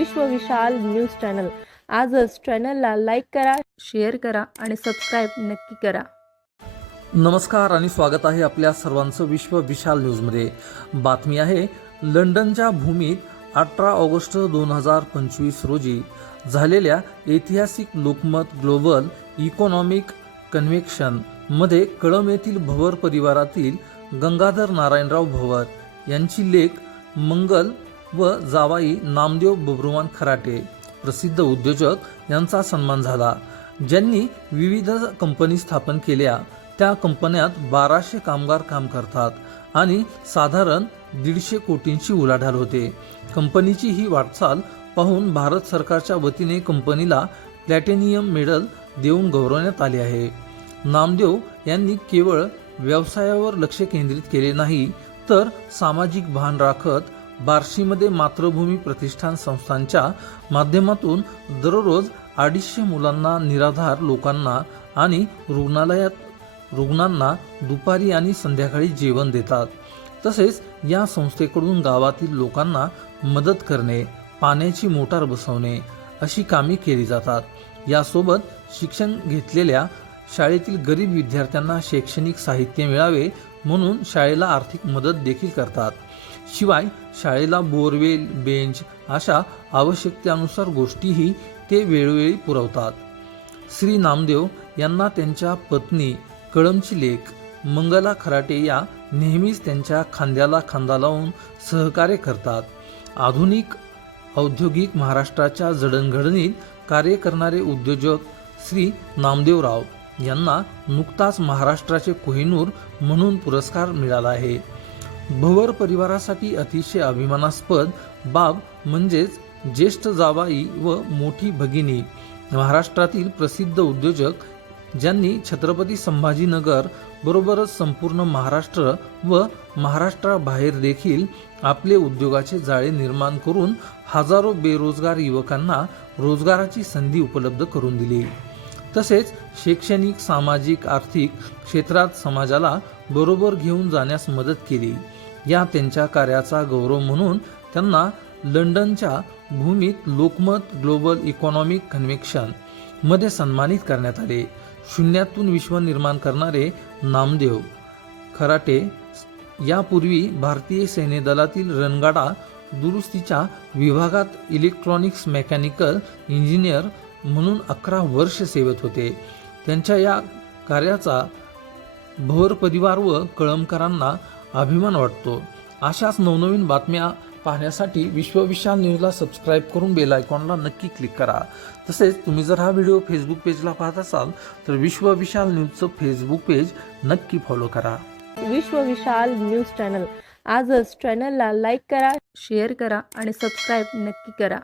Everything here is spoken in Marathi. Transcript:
विश्व विशाल न्यूज चॅनल। आजच चॅनलला लाईक करा, शेअर करा आणि सबस्क्राईब नक्की करा। नमस्कार आणि स्वागत आहे आपल्या सर्वांचं विश्व विशाल न्यूजमध्ये। बातमी आहे लंडनच्या भूमीत 18 ऑगस्ट 2025 रोजी झालेल्या ऐतिहासिक लोकमत ग्लोबल इकॉनॉमिक कन्व्हेन्शन मध्ये कळंब येथील भवर परिवारातील गंगाधर नारायणराव भवर यांची लेक मंगल व जावाई नामदेव बब्रुवान खराटे प्रसिद्ध उद्योजक यांचा सन्मान झाला, ज्यांनी विविध कंपनी स्थापन केल्या। त्या कंपन्यात 1200 कामगार काम करतात आणि साधारण 150 कोटींची उलाढाल होते। कंपनीची ही वाटचाल पाहून भारत सरकारच्या वतीने कंपनीला प्लॅटिनियम मेडल देऊन गौरवण्यात आले आहे। नामदेव यांनी केवळ व्यवसायावर लक्ष केंद्रित केले नाही, तर सामाजिक भान राखत बार्शीमध्ये मातृभूमी प्रतिष्ठान संस्थांच्या माध्यमातून दररोज 250 मुलांना, निराधार लोकांना आणि रुग्णांना दुपारी आणि संध्याकाळी जेवण देतात। तसेच या संस्थेकडून गावातील लोकांना मदत करणे, पाण्याची मोटार बसवणे अशी कामे केली जातात। यासोबत शिक्षण घेतलेल्या शाळेतील गरीब विद्यार्थ्यांना शैक्षणिक साहित्य मिळावे म्हणून शाळेला आर्थिक मदत देखील करतात। शिवाय शाळेला बोरवेल, बेंच अशा आवश्यकतेनुसार गोष्टीही ते वेळोवेळी पुरवतात। श्री नामदेव यांना त्यांच्या पत्नी कळंबची लेक मंगला खराटे या नेहमीच त्यांच्या खांद्याला खांदा लावून सहकार्य करतात। आधुनिक औद्योगिक महाराष्ट्राच्या जडणघडणीत कार्य करणारे उद्योजक श्री नामदेवराव यांना नुकताच महाराष्ट्राचे कोहिनूर म्हणून पुरस्कार मिळाला आहे। भवर परिवारासाठी अतिशय अभिमानास्पद बाब म्हणजेच ज्येष्ठ जावाई व मोठी भगिनी महाराष्ट्रातील प्रसिद्ध उद्योजक, ज्यांनी छत्रपती संभाजीनगर बरोबरच संपूर्ण महाराष्ट्र व महाराष्ट्राबाहेर देखील आपले उद्योगाचे जाळे निर्माण करून हजारो बेरोजगार युवकांना रोजगाराची संधी उपलब्ध करून दिली। तसेच शैक्षणिक, सामाजिक, आर्थिक क्षेत्रात समाजाला बरोबर घेऊन जाण्यास मदत केली। या त्यांच्या कार्याचा गौरव म्हणून त्यांना लंडनच्या भूमीत लोकमत ग्लोबल इकॉनॉमिक कन्व्हेन्शन मध्ये सन्मानित करण्यात आले। शून्यातून विश्व निर्माण करणारे नामदेव खराटे यापूर्वी भारतीय सैन्यदलातील रणगाडा दुरुस्तीच्या विभागात इलेक्ट्रॉनिक्स मेकॅनिकल इंजिनियर म्हणून 11 वर्ष सेवेत होते। त्यांच्या या कार्याचा भवर परिवार व कळंबकरांना अभिमान वाटतो। अशाच नवनवीन बातम्या पाहण्यासाठी विश्व विशाल न्यूजला सबस्क्राईब करून बेल आयकॉनला नक्की क्लिक करा। तसेच तुम्ही जर हा व्हिडिओ फेसबुक पेजला पाहत असाल तर विश्व विशाल न्यूजचं फेसबुक पेज नक्की फॉलो करा। विश्व विशाल न्यूज चॅनल। आजच चॅनलला लाईक करा, शेअर करा आणि सबस्क्राईब नक्की करा।